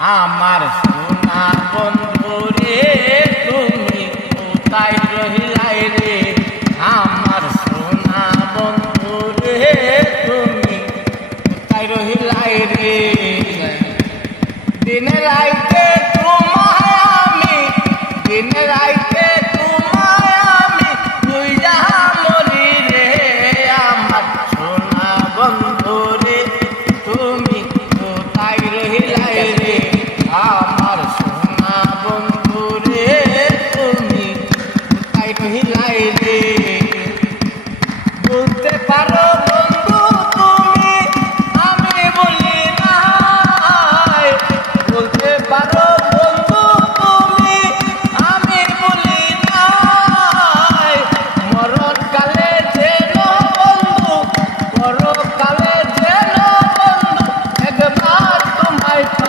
আমার সোনা বন্ধু রে তুমি কোথায় রহিলাই রে, আমার সোনা বন্ধু রে তুমি কোথায় রহিলাই রে, দিনে রাইতে